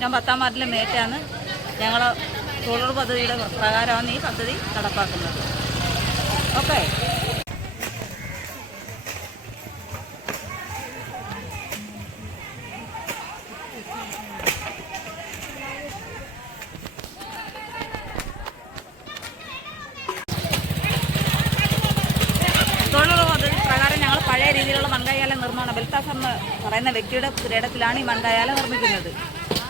ഞാൻ 10-ാം വാർഡിലെ മേറ്റാണ്. ഞങ്ങൾ തൊഴിലുറപ്പ് പദ്ധതിയുടെ പ്രകാരമാണ് ഈ പദ്ധതി നടപ്പാക്കുന്നത്. ഓക്കെ. തൊഴിലുറപ്പ് പദ്ധതി പ്രകാരം ഞങ്ങൾ പഴയ രീതിയിലുള്ള മൺകയ്യാല നിർമ്മാണം ബൽത്താഫ് എന്ന് പറയുന്ന വ്യക്തിയുടെ പുരയിടത്തിലാണ് ഈ മൺകയ്യാല നിർമ്മിക്കുന്നത്.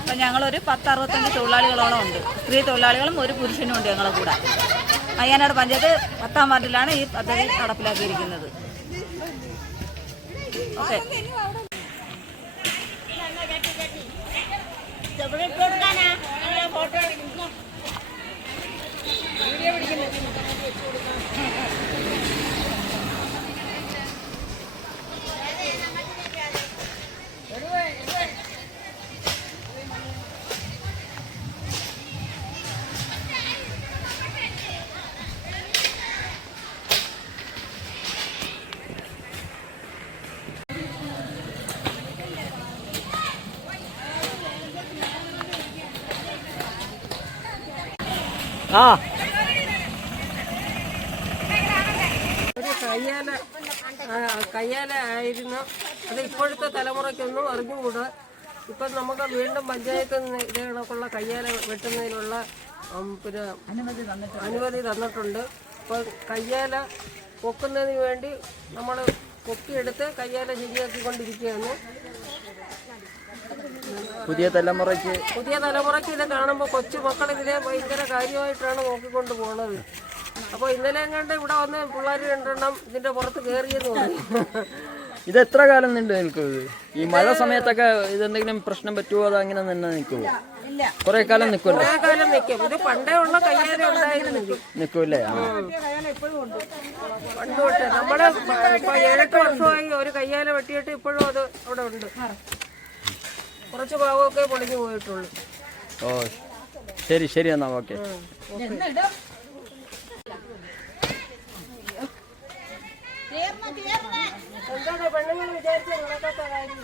അപ്പം ഞങ്ങളൊരു 10-65 തൊഴിലാളികളോളം ഉണ്ട്. സ്ത്രീ തൊഴിലാളികളും ഒരു പുരുഷനും ഉണ്ട് ഞങ്ങളുടെ കൂടെ. അയ്യാനാട് പഞ്ചായത്ത് 10-ാം വാർഡിലാണ് ഈ പദ്ധതി നടപ്പിലാക്കിയിരിക്കുന്നത്. ഓക്കെ. ഒരു കയ്യാല ആയിരുന്നു. അത് ഇപ്പോഴത്തെ തലമുറയ്ക്കൊന്നും അറിഞ്ഞുകൂടാ. ഇപ്പം നമുക്ക് വീണ്ടും പഞ്ചായത്തിൽ നിന്ന് ഇതേ കണക്കുള്ള കയ്യാല വെട്ടുന്നതിനുള്ള പിന്നെ അനുമതി തന്നിട്ടുണ്ട്. അപ്പോൾ കയ്യാല പൊക്കുന്നതിന് വേണ്ടി നമ്മൾ പൊക്കിയെടുത്ത് കയ്യാല ശരിയാക്കിക്കൊണ്ടിരിക്കുകയാണ്. പുതിയ തലമുറയ്ക്ക് ഇത് കാണുമ്പോൾ കൊച്ചു മക്കൾ ഇതിനെ ഭയങ്കര കാര്യമായിട്ടാണ് നോക്കിക്കൊണ്ട് പോണത്. അപ്പോൾ ഇന്നലെ കണ്ട് ഇവിടെ വന്ന് പിള്ളേർ രണ്ടെണ്ണം ഇതിന്റെ പുറത്ത് കയറിയെന്ന് പറഞ്ഞു. ഇത് എത്ര കാലം നീണ്ടു നിൽക്കും? ഈ മഴ സമയത്തൊക്കെ ഇതെന്തെങ്കിലും പ്രശ്നം പറ്റുമോ? അത് അങ്ങനെ തന്നെ നിൽക്കുമോ? കുറെ കാലം നിൽക്കുമല്ലോ. കുറെ കാലം നിൽക്കും. ഇത് പണ്ടേ ഉള്ള കയ്യാല ഉണ്ടായിരുന്നു. നിൽക്കൂല്ലേ? പണ്ട് തൊട്ട് നമ്മള് 7-8 വർഷമായി ഒരു കയ്യാല വെട്ടിയിട്ട് ഇപ്പോഴും അത് അവിടെ ഉണ്ട്. കുറച്ച് ഭാഗമൊക്കെ പൊളിഞ്ഞു പോയിട്ടുള്ളൂ. ഓ ശരി ശരി എന്നാ. ഓക്കെ. എന്താണ് പെണ്ണുങ്ങൾ വിചാരിച്ച നടക്കാത്ത കാര്യം?